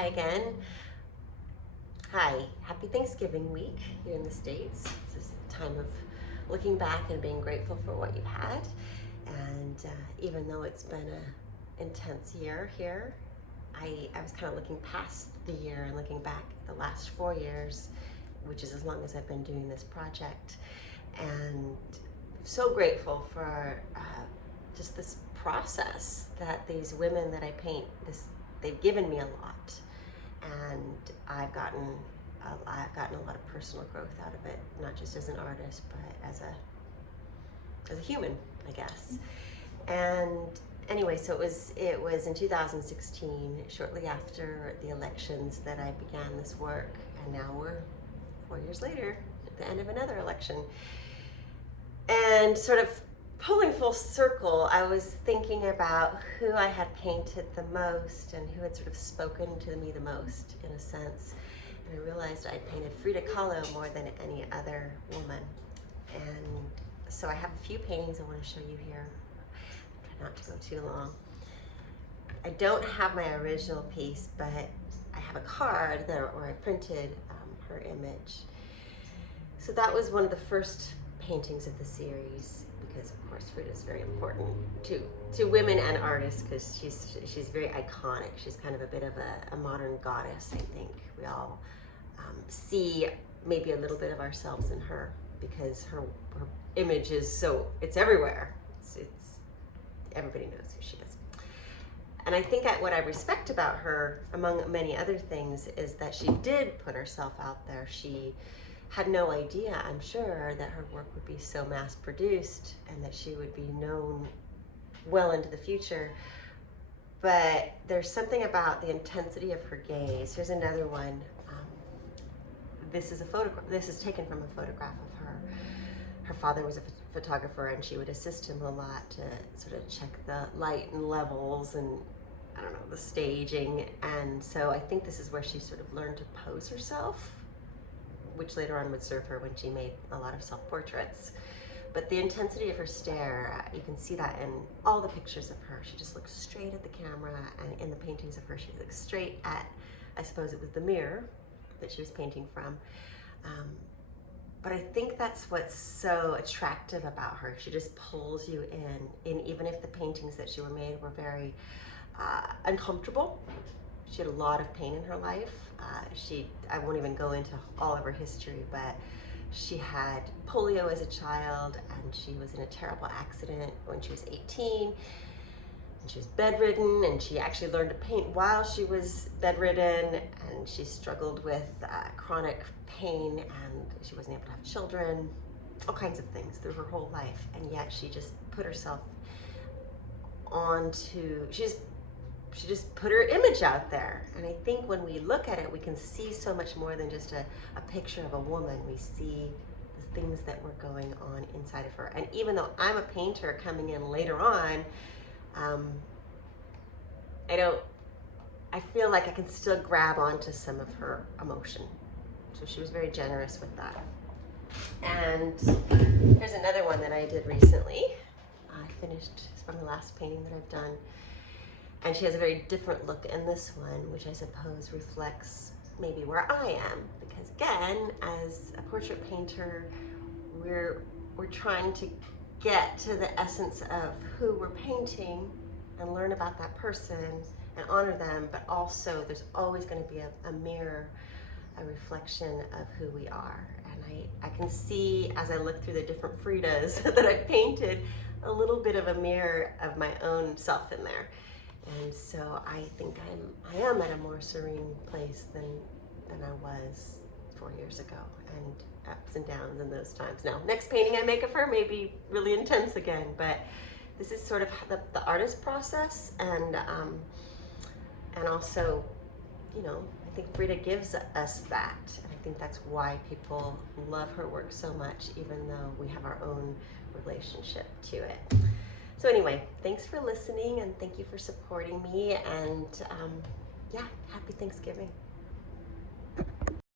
Hi again. Hi, happy Thanksgiving week here in the States. It's this time of looking back and being grateful for what you've had. And even though it's been an intense year here, I was kind of looking past the year and looking back at the last 4 years, which is as long as I've been doing this project. And so grateful for just this process that these women that I paint, they've given me a lot. And I've gotten a lot of personal growth out of it, not just as an artist, but as a human, I guess. And anyway, so it was in 2016, shortly after the elections, that I began this work, and now we're 4 years later at the end of another election. And sort of pulling full circle, I was thinking about who I had painted the most and who had sort of spoken to me the most, in a sense. And I realized I painted Frida Kahlo more than any other woman. And so I have a few paintings I want to show you here. Try not to go too long. I don't have my original piece, but I have a card where I printed her image. So that was one of the first paintings of the series, because of course Frida is very important to women and artists, because she's very iconic. She's kind of a bit of a modern goddess, I think. We all see maybe a little bit of ourselves in her, because her image is it's everywhere. It's everybody knows who she is. And I think what I respect about her, among many other things, is that she did put herself out there. She had no idea, I'm sure, that her work would be so mass-produced and that she would be known well into the future. But there's something about the intensity of her gaze. Here's another one. This is a photograph. This is taken from a photograph of her. Her father was a photographer, and she would assist him a lot to sort of check the light and levels and, I don't know, the staging. And so I think this is where she sort of learned to pose herself, which later on would serve her when she made a lot of self-portraits. But the intensity of her stare, you can see that in all the pictures of her. She just looks straight at the camera, and in the paintings of her, she looks straight at, I suppose it was the mirror that she was painting from. But I think that's what's so attractive about her. She just pulls you in, even if the paintings that she were made were very uncomfortable. She had a lot of pain in her life. I won't even go into all of her history, but she had polio as a child, and she was in a terrible accident when she was 18. And she was bedridden, and she actually learned to paint while she was bedridden, and she struggled with chronic pain, and she wasn't able to have children, all kinds of things through her whole life. And yet she just put herself she just put her image out there. And I think when we look at it, we can see so much more than just a picture of a woman. We see the things that were going on inside of her. And even though I'm a painter coming in later on, I feel like I can still grab onto some of her emotion. So she was very generous with that. And here's another one that I did recently. I finished, it's from the last painting that I've done. And she has a very different look in this one, which I suppose reflects maybe where I am. Because again, as a portrait painter, we're trying to get to the essence of who we're painting and learn about that person and honor them, but also there's always going to be a mirror, a reflection of who we are. And I can see, as I look through the different Fridas that I've painted, a little bit of a mirror of my own self in there. And so I think I am at a more serene place than I was 4 years ago, and ups and downs in those times. Now, next painting I make of her may be really intense again, but this is sort of the artist process, and also, you know, I think Frida gives us that, and I think that's why people love her work so much, even though we have our own relationship to it. So anyway, thanks for listening, and thank you for supporting me, and yeah, happy Thanksgiving.